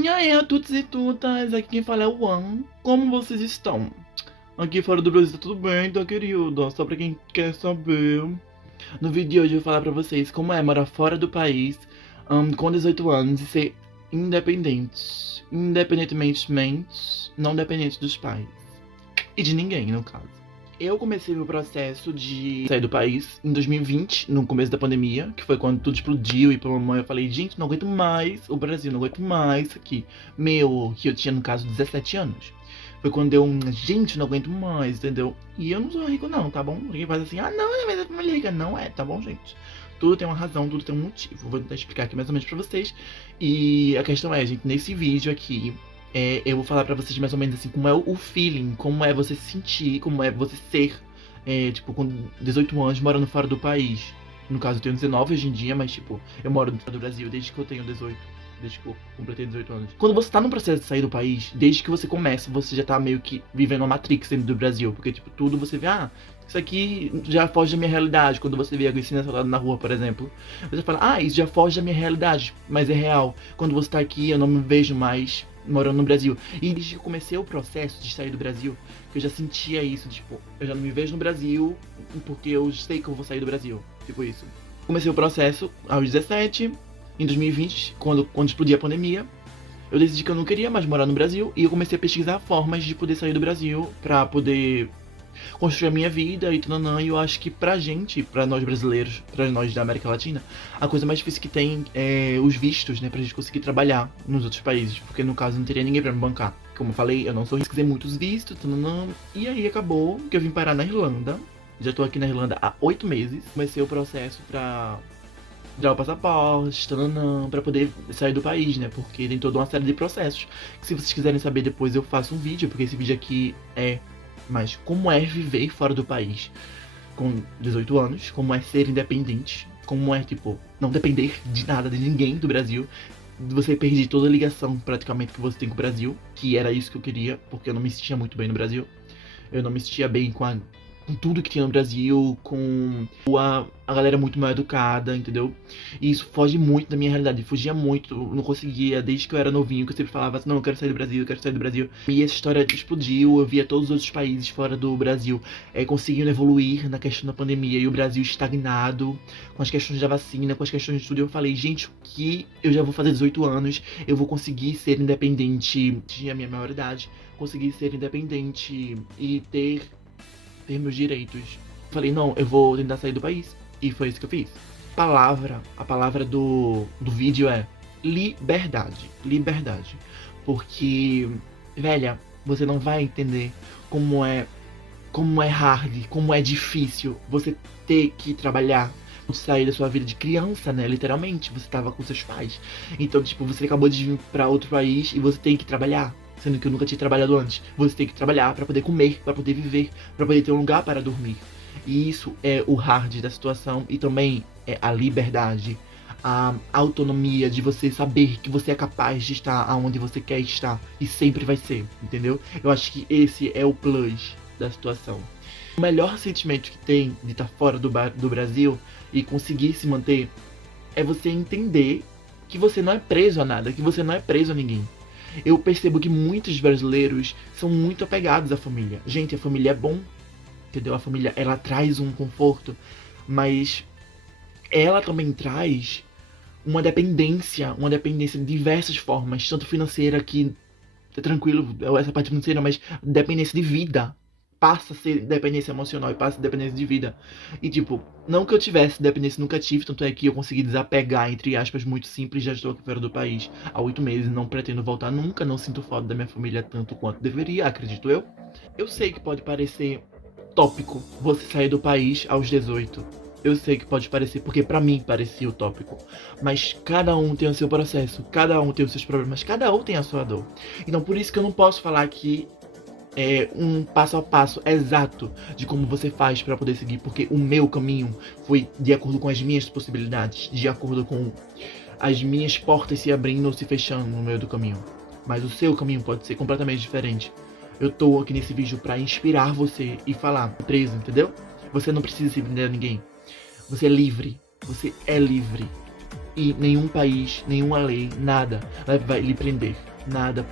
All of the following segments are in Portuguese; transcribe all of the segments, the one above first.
E aí, tuts e tutas, aqui quem fala é o Juan. Como vocês estão? Aqui fora do Brasil tá tudo bem, tá, querido? Só pra quem quer saber. No vídeo de hoje eu vou falar pra vocês como é morar fora do país, com 18 anos e ser independente. Independentemente, não dependente dos pais. E de ninguém, no caso. Eu comecei meu processo de sair do país em 2020, no começo da pandemia, que foi quando tudo explodiu e pela mamãe eu falei, gente, não aguento mais o Brasil, não aguento mais isso aqui. Que eu tinha, no caso, 17 anos. Foi quando eu, gente, não aguento mais, entendeu? E eu não sou rico não, tá bom? Ninguém faz assim, não, mas é família rica. Não é, tá bom, gente? Tudo tem uma razão, tudo tem um motivo. Vou tentar explicar aqui mais ou menos pra vocês. E a questão é, gente, nesse vídeo aqui, eu vou falar pra vocês mais ou menos assim, como é o feeling, como é você se sentir, como é você ser, tipo, com 18 anos morando fora do país. No caso, eu tenho 19 hoje em dia, mas, tipo, eu moro fora do Brasil desde que eu tenho 18. Desde que eu completei 18 anos. Quando você tá no processo de sair do país, desde que você começa, você já tá meio que vivendo uma Matrix dentro do Brasil. Porque, tipo, tudo você vê, isso aqui já foge da minha realidade. Quando você vê alguém sendo assaltado na rua, por exemplo, você fala, isso já foge da minha realidade, mas é real. Quando você tá aqui, eu não me vejo mais morando no Brasil. E desde que eu comecei o processo de sair do Brasil, que eu já sentia isso, tipo, eu já não me vejo no Brasil, porque eu sei que eu vou sair do Brasil. Tipo isso. Comecei o processo aos 17, em 2020, quando explodiu a pandemia. Eu decidi que eu não queria mais morar no Brasil e eu comecei a pesquisar formas de poder sair do Brasil pra poder construir a minha vida e tudo. E eu acho que pra gente, pra nós brasileiros, pra nós da América Latina, a coisa mais difícil que tem é os vistos, né, pra gente conseguir trabalhar nos outros países, porque no caso não teria ninguém pra me bancar. Como eu falei, eu não sou rico, quiser muitos vistos, e aí acabou que eu vim parar na Irlanda. Já tô aqui na Irlanda há 8 meses. Comecei o processo pra tirar o passaporte, pra poder sair do país, né? Porque tem toda uma série de processos. Que se vocês quiserem saber depois eu faço um vídeo, porque esse vídeo aqui é mais como é viver fora do país com 18 anos, como é ser independente, como é, tipo, não depender de nada, de ninguém do Brasil. Você perder toda a ligação praticamente que você tem com o Brasil, que era isso que eu queria, porque eu não me sentia muito bem no Brasil. Eu não me sentia bem com tudo que tinha no Brasil, com a galera muito mal educada, entendeu? E isso foge muito da minha realidade, fugia muito, eu não conseguia, desde que eu era novinho, que eu sempre falava assim, não, eu quero sair do Brasil, eu quero sair do Brasil. E essa história explodiu, eu via todos os outros países fora do Brasil conseguindo evoluir na questão da pandemia, e o Brasil estagnado, com as questões da vacina, com as questões de tudo. Eu falei, gente, o que eu já vou fazer 18 anos, eu vou conseguir ser independente, tinha a minha maioridade, conseguir ser independente e ter meus direitos. Falei, não, eu vou tentar sair do país. E foi isso que eu fiz. A palavra do vídeo é liberdade. Liberdade. Porque, velha, você não vai entender como é hard, como é difícil você ter que trabalhar, sair da sua vida de criança, né? Literalmente, você tava com seus pais. Então, tipo, você acabou de vir pra outro país e você tem que trabalhar. Sendo que eu nunca tinha trabalhado antes. Você tem que trabalhar pra poder comer, pra poder viver, pra poder ter um lugar para dormir. E isso é o hard da situação. E também é a liberdade, a autonomia de você saber que você é capaz de estar aonde você quer estar. E sempre vai ser, entendeu? Eu acho que esse é o plus da situação. O melhor sentimento que tem de estar fora do Brasil e conseguir se manter é você entender que você não é preso a nada, que você não é preso a ninguém. Eu percebo que muitos brasileiros são muito apegados à família. Gente, a família é bom, entendeu? A família, ela traz um conforto, mas ela também traz uma dependência de diversas formas, tanto financeira, que é tranquilo, essa parte financeira, mas dependência de vida. Passa a ser dependência emocional e passa a ser dependência de vida. E tipo, não que eu tivesse dependência, nunca tive, tanto é que eu consegui desapegar, entre aspas, muito simples, já estou aqui fora do país há 8 meses, não pretendo voltar nunca, não sinto falta da minha família tanto quanto deveria, acredito eu. Eu sei que pode parecer tópico você sair do país aos 18. Eu sei que pode parecer, porque pra mim parecia utópico. Mas cada um tem o seu processo, cada um tem os seus problemas, cada um tem a sua dor. Então por isso que eu não posso falar que um passo a passo exato de como você faz para poder seguir, porque o meu caminho foi de acordo com as minhas possibilidades, de acordo com as minhas portas se abrindo ou se fechando no meio do caminho. Mas o seu caminho pode ser completamente diferente. Eu tô aqui nesse vídeo para inspirar você e falar, preso, entendeu? Você não precisa se prender a ninguém. Você é livre. Você é livre. E nenhum país, nenhuma lei, nada vai lhe prender. Nada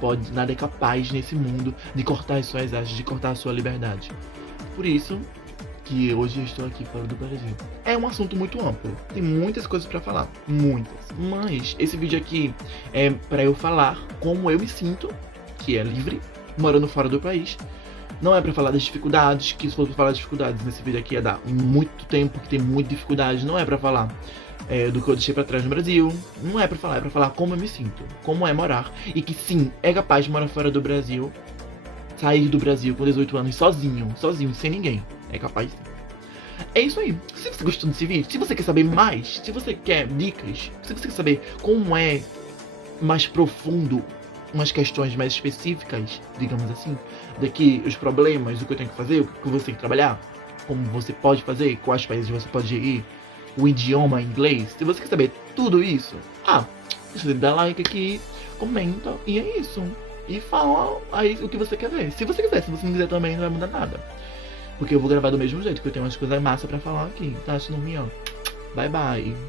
é capaz nesse mundo de cortar as suas asas, de cortar a sua liberdade. Por isso que hoje eu estou aqui fora do Brasil. É um assunto muito amplo, tem muitas coisas pra falar, muitas. Mas esse vídeo aqui é pra eu falar como eu me sinto, que é livre, morando fora do país. Não é pra falar das dificuldades, que se fosse pra falar das dificuldades nesse vídeo aqui ia dar muito tempo, que tem muita dificuldade. Não é pra falar do que eu deixei pra trás no Brasil. Não é pra falar como eu me sinto, como é morar. E que sim, é capaz de morar fora do Brasil, sair do Brasil com 18 anos sozinho, sem ninguém. É capaz sim. É isso aí. Se você gostou desse vídeo, se você quer saber mais, se você quer dicas, se você quer saber como é mais profundo, umas questões mais específicas, digamos assim, daqui os problemas, o que eu tenho que fazer, o que você tem que trabalhar, como você pode fazer, quais países você pode ir, o idioma inglês, se você quer saber tudo isso, você dá like aqui, comenta, e é isso. E fala aí o que você quer ver. Se você quiser, se você não quiser também, não vai mudar nada. Porque eu vou gravar do mesmo jeito, que eu tenho umas coisas massa pra falar aqui, tá? Se não me, ó. Bye, bye.